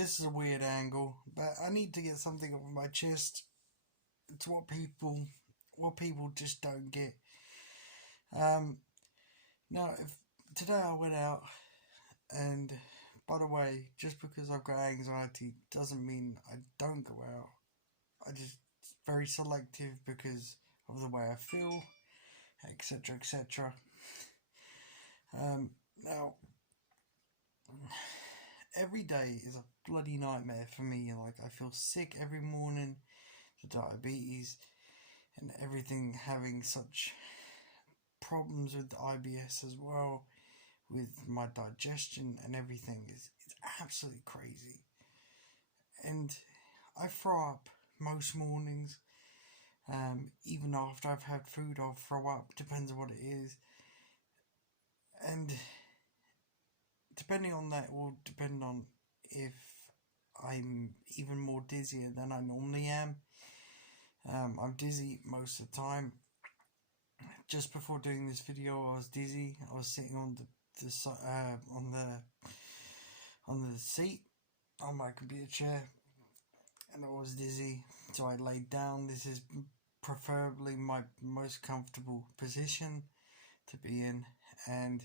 this is a weird angle, but I need to get something off my chest. It's what people just don't get. Now, if today I went out, and by the way, just because I've got anxiety doesn't mean I don't go out. I just very selective because of the way I feel, etc., etc. Now, every day is a bloody nightmare for me. Like, I feel sick every morning, the diabetes and everything, having such problems with the IBS as well, with my digestion and everything. It's absolutely crazy. And I throw up most mornings. Even after I've had food, I'll throw up, depends on what it is. And depending on that will depend on if I'm even more dizzier than I normally am. I'm dizzy most of the time. Just before doing this video, I was dizzy. I was sitting on the seat on my computer chair, and I was dizzy. So I laid down. This is preferably my most comfortable position to be in, and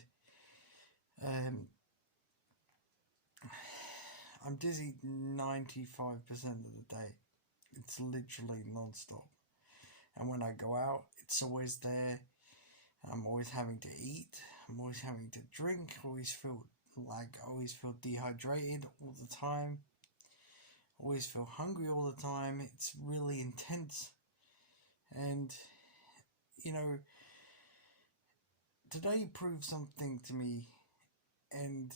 I'm dizzy 95% of the day. It's literally non-stop. And when I go out, it's always there. I'm always having to eat. I'm always having to drink. I always feel dehydrated all the time. Always feel hungry all the time. It's really intense. And, today proved something to me, and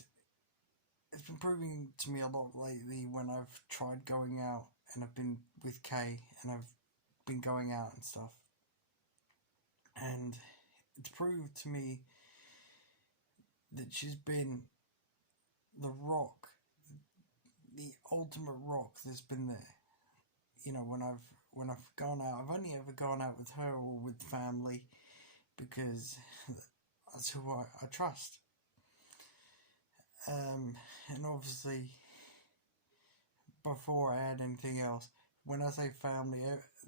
it's been proving to me a lot lately when I've tried going out, and I've been with Kay, and I've been going out and stuff. And it's proved to me that she's been the rock, the ultimate rock that's been there. When I've gone out, I've only ever gone out with her or with family because that's who I trust. And obviously, before I had anything else, when I say family,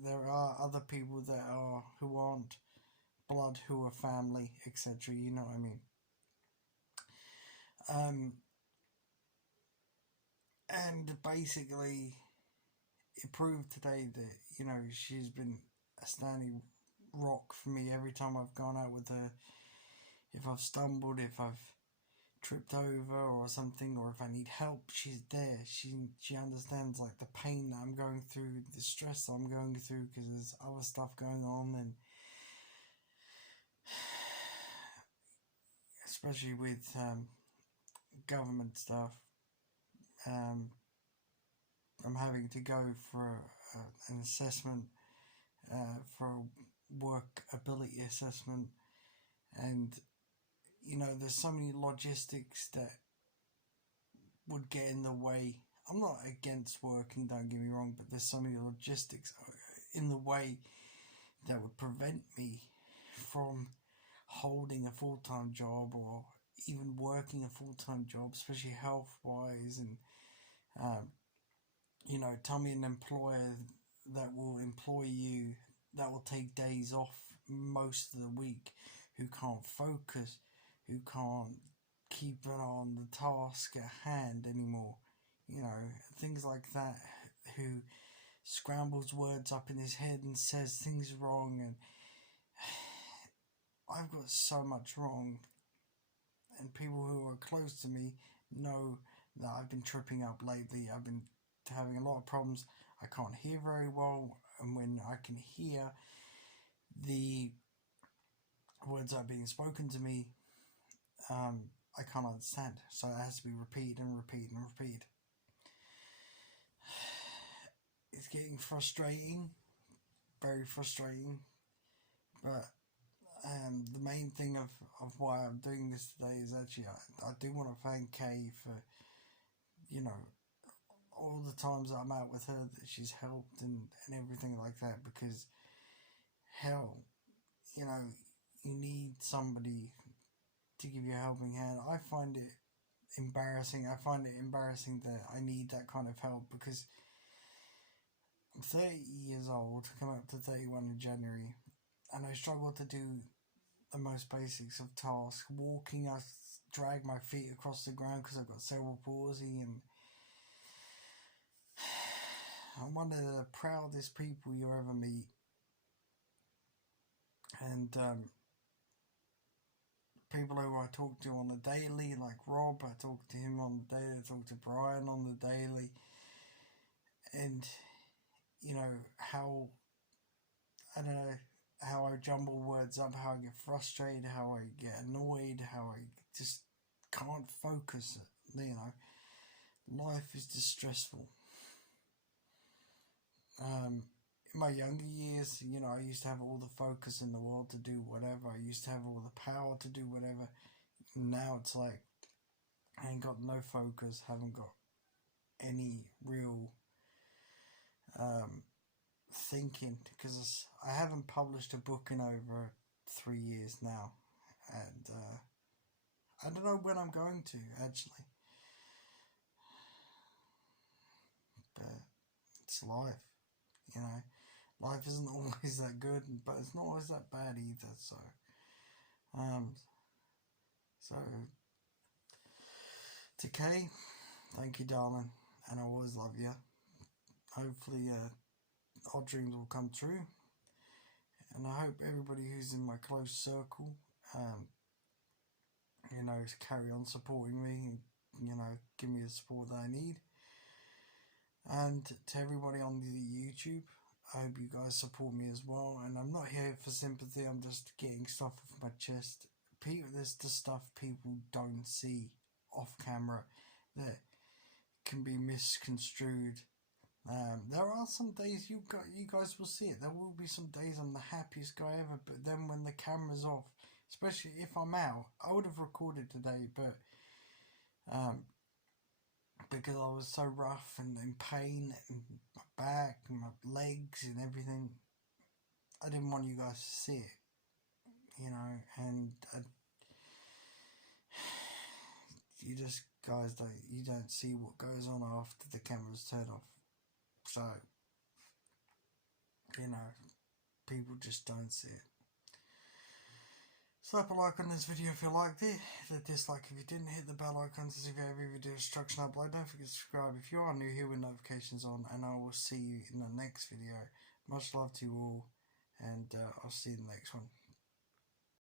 there are other people who aren't blood, who are family, etc. You know what I mean? And basically, it proved today that, she's been a standing rock for me every time I've gone out with her. If I've stumbled, if I've tripped over or something, or if I need help, she's there. She understands like the pain that I'm going through, the stress that I'm going through, because there's other stuff going on, and especially with government stuff. I'm having to go for an assessment, for a work ability assessment, and there's so many logistics that would get in the way. I'm not against working, don't get me wrong, but there's so many logistics in the way that would prevent me from holding a full-time job, or even working a full-time job, especially health-wise. And tell me an employer that will employ you, that will take days off most of the week, who can't focus, who can't keep it on the task at hand anymore, things like that, who scrambles words up in his head and says things wrong. And I've got so much wrong, and people who are close to me know that I've been tripping up lately. I've been having a lot of problems. I can't hear very well, and when I can hear the words that are being spoken to me, I can't understand, so it has to be repeated and repeated and repeated. It's getting frustrating, very frustrating, but the main thing of why I'm doing this today is actually I do want to thank Kay for all the times that I'm out with her, that she's helped and everything like that, because hell, you need somebody to give you a helping hand. I find it embarrassing. I find it embarrassing that I need that kind of help, because I'm 30 years old, coming up to 31 in January, and I struggle to do the most basics of tasks. Walking, I drag my feet across the ground because I've got cerebral palsy, and I'm one of the proudest people you ever meet. And people who I talk to on the daily, like Rob, I talk to him on the daily, I talk to Brian on the daily, and you know how, I don't know, how I jumble words up, how I get frustrated, how I get annoyed, how I just can't focus. You know, life is distressful. In my younger years, you know, I used to have all the focus in the world to do whatever. I used to have all the power to do whatever. Now it's like I ain't got no focus, haven't got any real thinking, because I haven't published a book in over 3 years now, and I don't know when I'm going to, actually, but it's life, you know. Life isn't always that good, but it's not always that bad either. So to Kay, thank you, darling, and I always love you. Hopefully our dreams will come true, and I hope everybody who's in my close circle, you know, carry on supporting me, you know, give me the support that I need. And to everybody on the YouTube, I hope you guys support me as well. And I'm not here for sympathy, I'm just getting stuff off my chest. There's the stuff people don't see off camera that can be misconstrued. There are some days you guys will see it. There will be some days I'm the happiest guy ever, but then when the camera's off, especially if I'm out, I would have recorded today, but because I was so rough and in pain, and my back and my legs and everything, I didn't want you guys to see it, you know. And you just guys don't see what goes on after the camera's turned off. So, you know, people just don't see it. Slap a like on this video if you liked it, hit a dislike if you didn't, hit the bell icon to see if every video instruction upload. Don't forget to subscribe if you are new here with notifications on, and I will see you in the next video. Much love to you all, and I'll see you in the next one.